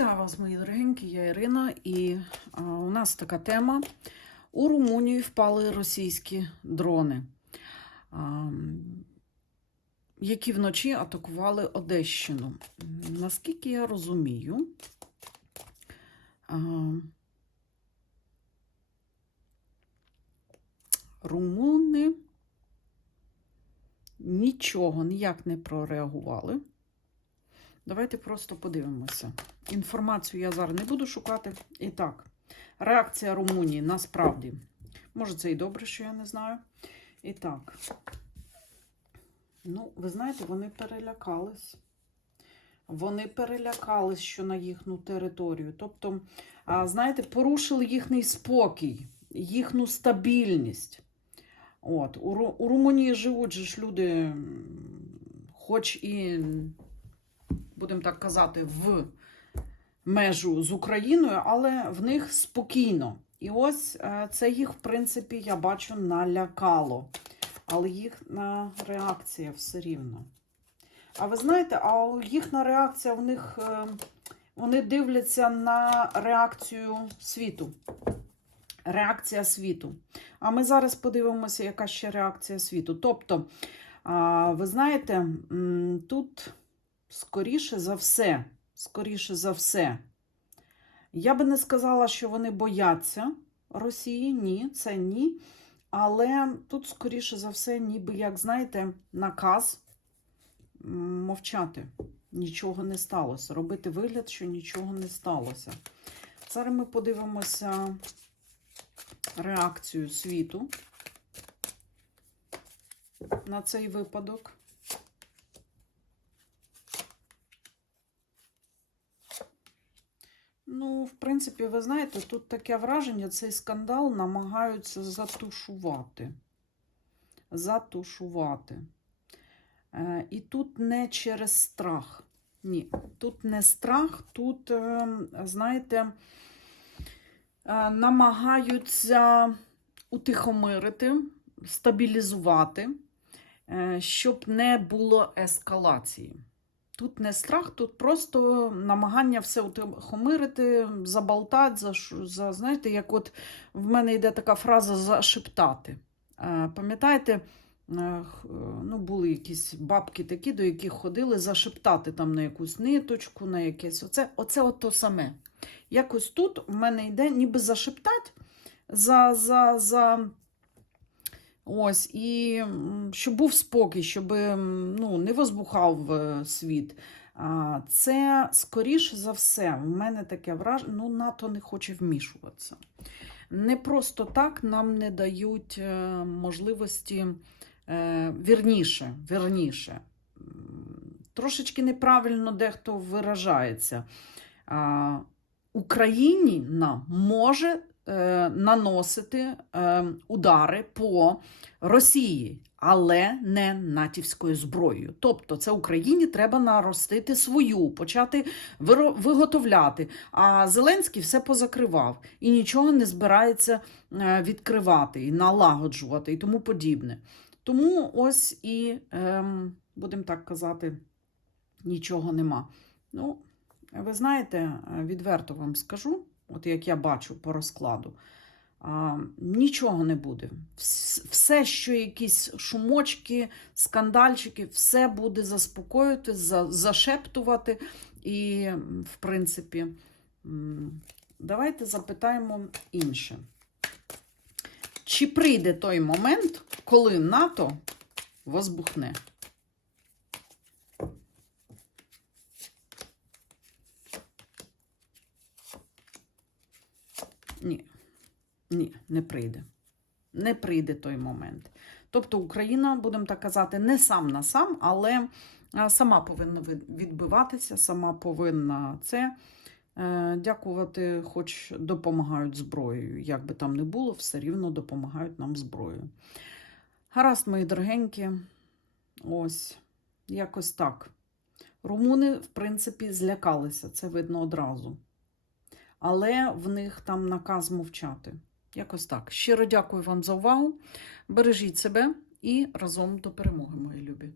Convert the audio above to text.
Вітаю вас, мої дорогенькі, я Ірина, і а, у нас така тема. У Румунії впали російські дрони, а, які вночі атакували Одещину. Наскільки я розумію, а, румуни нічого ніяк не прореагували. Давайте просто подивимося. Інформацію я зараз не буду шукати. І так, реакція Румунії насправді. Може, це і добре, що я не знаю. І так. Ну, ви знаєте, вони перелякались. Вони перелякались, що на їхню територію. Тобто, знаєте, порушили їхній спокій, їхню стабільність. От, у, у Румунії живуть же ж люди, хоч і будемо так казати, в межу з Україною, але в них спокійно. І ось е, це їх, в принципі, я бачу, налякало. Але їхня реакція все рівно. А ви знаєте, а їхня реакція в них, е, вони дивляться на реакцію світу. Реакція світу. А ми зараз подивимося, яка ще реакція світу. Тобто, ви знаєте, тут скоріше за все, скоріше за все, я би не сказала, що вони бояться Росії. Ні, це ні. Але тут, скоріше за все, ніби, як знаєте, наказ мовчати. Нічого не сталося. Робити вигляд, що нічого не сталося. Зараз ми подивимося реакцію світу на цей випадок. Ну, в принципі, ви знаєте, тут таке враження, цей скандал намагаються затушувати. Затушувати. Е, і тут не через страх. Ні, тут не страх, тут, е, знаєте, е, намагаються утихомирити, стабілізувати, щоб не було ескалації. Тут не страх, тут просто намагання все утихомирити, заболтати, за, за, знаєте, як от в мене йде така фраза зашептати. Е, Пам'ятаєте, е, е, ну, були якісь бабки такі, до яких ходили зашептати там на якусь ниточку, на якесь. Оце, оце от то саме. Якось тут в мене йде ніби зашептати за, за, за Ось, і щоб був спокій, щоб ну, не возбухав е, світ. Це, скоріше за все, в мене таке враження, ну, НАТО не хоче вмішуватися. Не просто так нам не дають е, можливості е, вірніше, вірніше. Трошечки неправильно дехто виражається. А, Україна може наносити е, удари по Росії, але не натівською зброєю. Тобто, це Україні треба наростити свою, почати виготовляти. А Зеленський все позакривав і нічого не збирається е, відкривати і налагоджувати і тому подібне. Тому ось і, ем, будемо так казати, нічого нема. Ну, ви знаєте, е, відверто вам скажу, от як я бачу по розкладу, а, нічого не буде. Все, що якісь шумочки, скандальчики, все буде заспокоювати, за, зашептувати. І, в принципі, давайте запитаємо інше. Чи прийде той момент, коли НАТО возбухне? Ні, ні, не прийде. Не прийде той момент. Тобто Україна, будемо так казати, не сам на сам, але сама повинна відбиватися, сама повинна це. Е, Дякувати, хоч допомагають зброєю. Як би там не було, все рівно допомагають нам зброєю. Гаразд, мої дорогенькі, ось, якось так. Румуни, в принципі, злякалися, це видно одразу але в них там наказ мовчати. Якось так. Щиро дякую вам за увагу. Бережіть себе і разом до перемоги, мої любі.